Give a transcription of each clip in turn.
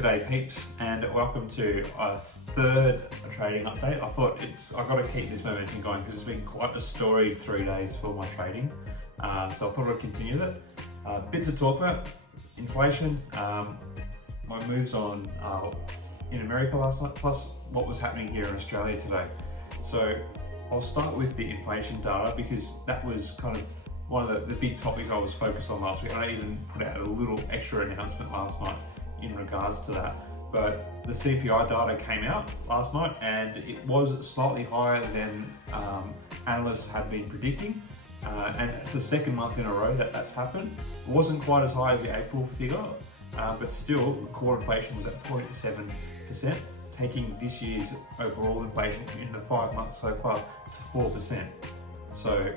G'day peeps, and welcome to our third trading update. I thought I've got to keep this momentum going because it's been quite a storied 3 days for my trading. So I thought I'd continue that. Bit to talk about: inflation, my moves on in America last night, plus what was happening here in Australia today. So I'll start with the inflation data because that was kind of one of the big topics I was focused on last week. I even put out a little extra announcement last night in regards to that. But the CPI data came out last night and it was slightly higher than analysts had been predicting. And it's the second month in a row that that's happened. It wasn't quite as high as the April figure, but still core inflation was at 0.7%, taking this year's overall inflation in the 5 months so far to 4%. So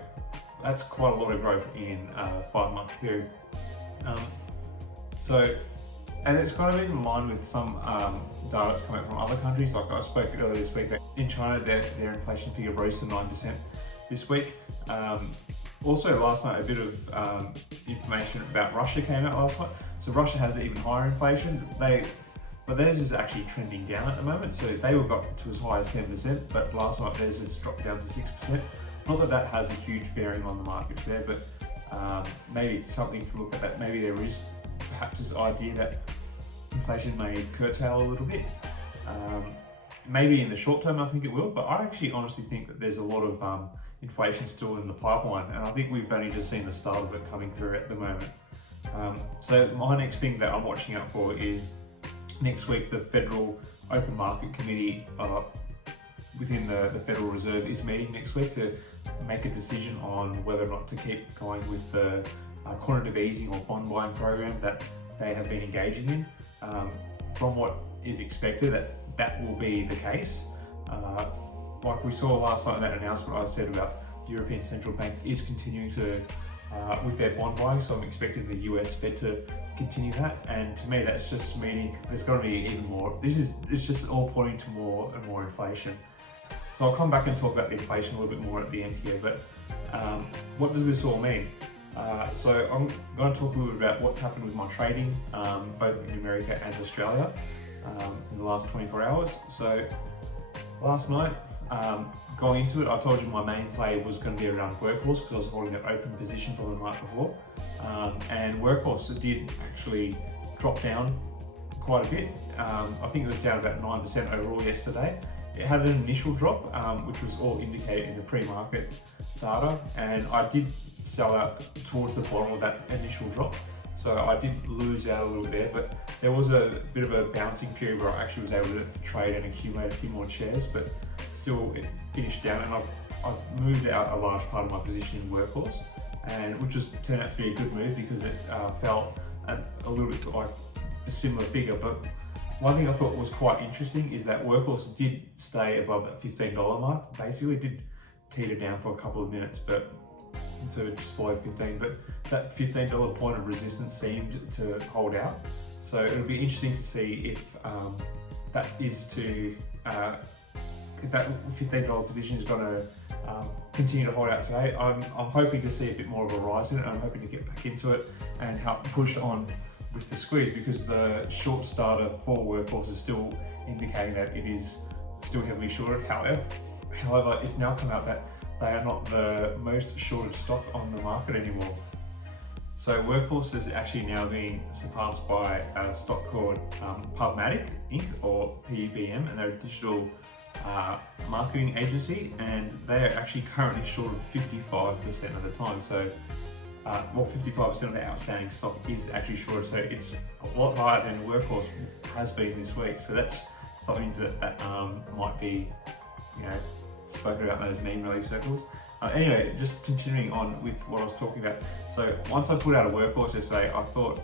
that's quite a lot of growth in a 5-month period. And it's kind of in line with some data that's coming from other countries. Like I spoke earlier this week, that in China their inflation figure rose to 9% this week. Also last night a bit of information about Russia came out last night. So Russia has even higher inflation. But theirs is actually trending down at the moment. So they got to as high as 10%, but last night theirs has dropped down to 6%. Not that that has a huge bearing on the markets there, but maybe it's something to look at. That maybe there is perhaps this idea that inflation may curtail a little bit. Maybe in the short term I think it will, but I actually honestly think that there's a lot of inflation still in the pipeline, and I think we've only just seen the start of it coming through at the moment. So my next thing that I'm watching out for is next week the Federal Open Market Committee within the Federal Reserve is meeting next week to make a decision on whether or not to keep going with the quantitative easing or bond buying program that they have been engaging in. From what is expected, that will be the case. Like we saw last night in that announcement I said about the European Central Bank is continuing to with their bond buying, so I'm expecting the US Fed to continue that, and to me that's just meaning there's got to be even more. It's just all pointing to more and more inflation. So I'll come back and talk about the inflation a little bit more at the end here, but what does this all mean? So I'm going to talk a little bit about what's happened with my trading, both in America and Australia, in the last 24 hours. So last night, going into it, I told you my main play was going to be around Workhorse because I was holding an open position from the night before. And Workhorse did actually drop down quite a bit. I think it was down about 9% overall yesterday. It had an initial drop, which was all indicated in the pre-market data, and I did sell out towards the bottom of that initial drop. So I did lose out a little there, but there was a bit of a bouncing period where I actually was able to trade and accumulate a few more shares, but still it finished down, and I've moved out a large part of my position in Workhorse, and which has turned out to be a good move because it fell at a little bit like a similar figure. But one thing I thought was quite interesting is that Workhorse did stay above that $15 mark. Basically, it did teeter down for a couple of minutes, but to just below 15. But that $15 point of resistance seemed to hold out. So it'll be interesting to see if that is to if that $15 position is going to continue to hold out today. I'm hoping to see a bit more of a rise in it. I'm hoping to get back into it and help push on with the squeeze, because the short data for Workhorse is still indicating that it is still heavily shorted. However, it's now come out that they are not the most shorted stock on the market anymore. So Workhorse is actually now being surpassed by a stock called Pubmatic Inc. or PUBM, and they're a digital marketing agency, and they are actually currently shorted 55% of the time. So 55% of the outstanding stock is actually shorted, so it's a lot higher than Workhorse has been this week. So that's something that might be, spoken about in those meme rally circles. Anyway, just continuing on with what I was talking about. So once I put out a Workhorse yesterday, I thought,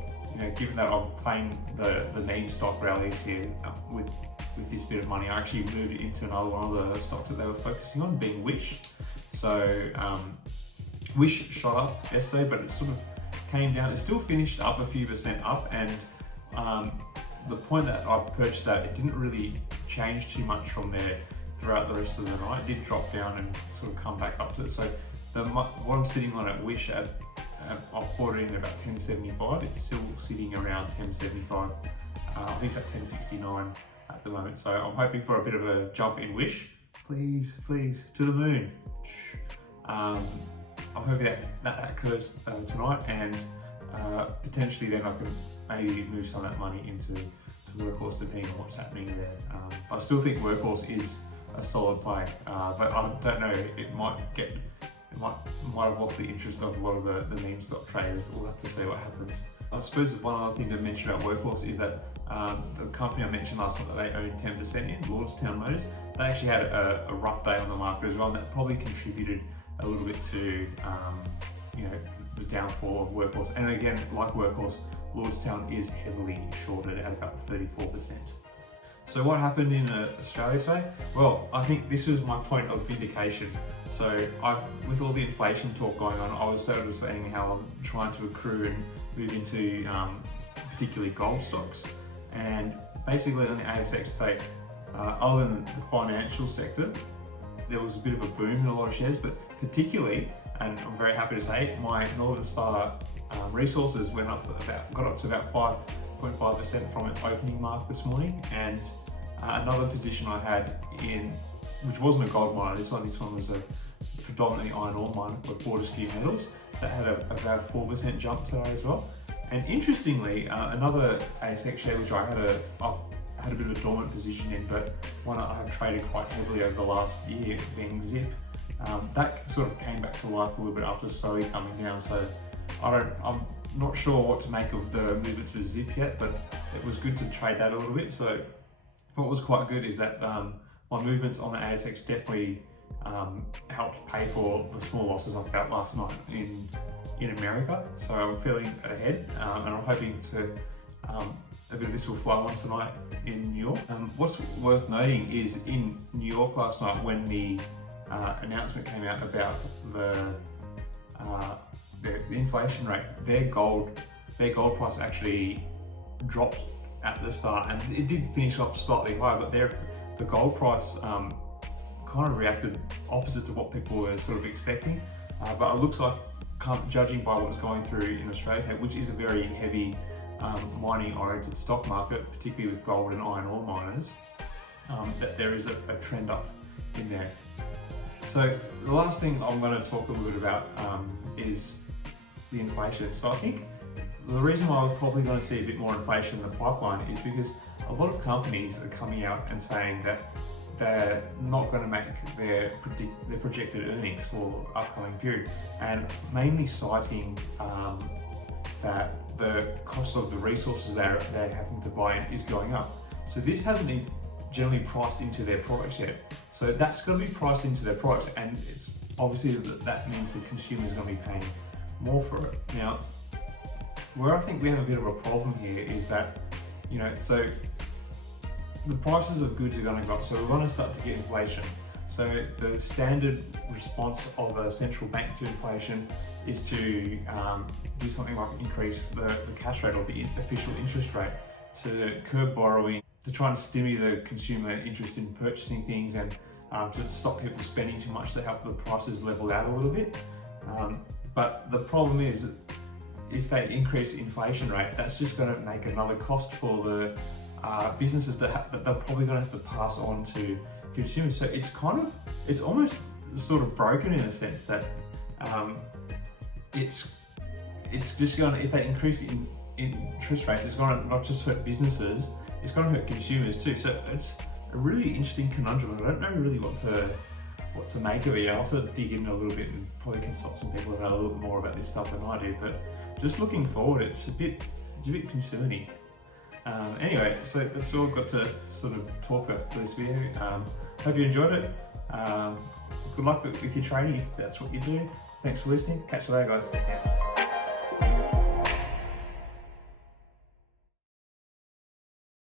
given that I'm playing the meme stock rallies here with this bit of money, I actually moved it into another one of the stocks that they were focusing on, being Wish. So Wish shot up yesterday, but it sort of came down. It still finished up a few percent up, and the point that I purchased that, it didn't really change too much from there throughout the rest of the night. It did drop down and sort of come back up to it. So what I'm sitting on at Wish I've bought it in about 10.75. It's still sitting around 10.75 I think it's at 10.69 at the moment. So I'm hoping for a bit of a jump in wish. Please, please, to the moon. I'm hoping that occurs tonight, and potentially then I can maybe move some of that money into Workhorse depending on what's happening there. I still think Workhorse is a solid play, but I don't know, it might have lost the interest of a lot of the meme stock traders. We'll have to see what happens. I suppose one other thing to mention about Workhorse is that the company I mentioned last time that they own 10% in, Lordstown Motors, they actually had a rough day on the market as well, and that probably contributed a little bit to the downfall of Workhorse. And again, like Workhorse, Lordstown is heavily shorted at about 34%. So what happened in Australia today? Well, I think this was my point of vindication. So with all the inflation talk going on, I was sort of saying how I'm trying to accrue and move into particularly gold stocks. And basically on the ASX today, other than the financial sector, there was a bit of a boom in a lot of shares, but particularly, and I'm very happy to say, my Northern Star resources got up to about 5.5% from its opening mark this morning. And another position I had in, which wasn't a gold miner, this one was a predominantly iron ore miner called Fortescue Metals, that had about a 4% jump today as well. And interestingly, another ASX share which I had a bit of a dormant position in, but one I have traded quite heavily over the last year, being Zip, that sort of came back to life a little bit after slowly coming down. So I'm not sure what to make of the movements with Zip yet, but it was good to trade that a little bit. So what was quite good is that my movements on the ASX definitely helped pay for the small losses I felt last night in America. So I'm feeling ahead, and I'm hoping to a bit of this will flow on tonight in New York. What's worth noting is in New York last night, when the announcement came out about the inflation rate, their gold price actually dropped at the start, and it did finish up slightly higher, but the gold price kind of reacted opposite to what people were sort of expecting. But it looks like, judging by what's going through in Australia, which is a very heavy mining oriented stock market, particularly with gold and iron ore miners, that there is a trend up in there. So the last thing I'm going to talk a little bit about is the inflation. So I think the reason why we're probably going to see a bit more inflation in the pipeline is because a lot of companies are coming out and saying that they're not going to make their projected earnings for the upcoming period, and mainly citing that the cost of the resources they're having to buy in is going up. So this hasn't been generally priced into their products yet. So that's going to be priced into their products, and it's obviously that means the consumer is going to be paying more for it. Now, where I think we have a bit of a problem here is that, so the prices of goods are going to go up, so we're going to start to get inflation. So the standard response of a central bank to inflation is to do something like increase the cash rate or the official interest rate to curb borrowing, to try and stimulate the consumer interest in purchasing things, and to stop people spending too much to help the prices level out a little bit. But the problem is that if they increase the inflation rate, that's just going to make another cost for the businesses that they're probably going to have to pass on to consumers. So it's almost sort of broken in a sense that it's just going to, if they increase in interest rates, it's going to not just hurt businesses, it's going to hurt consumers too. So it's a really interesting conundrum. I don't know really what to make of it. I'll have to dig in a little bit and probably consult some people that know a little bit more about this stuff than I do. But just looking forward, it's a bit concerning. Anyway, so that's all I've got to sort of talk about for this video. Hope you enjoyed it. Good luck with your trading if that's what you do. Thanks for listening. Catch you later, guys.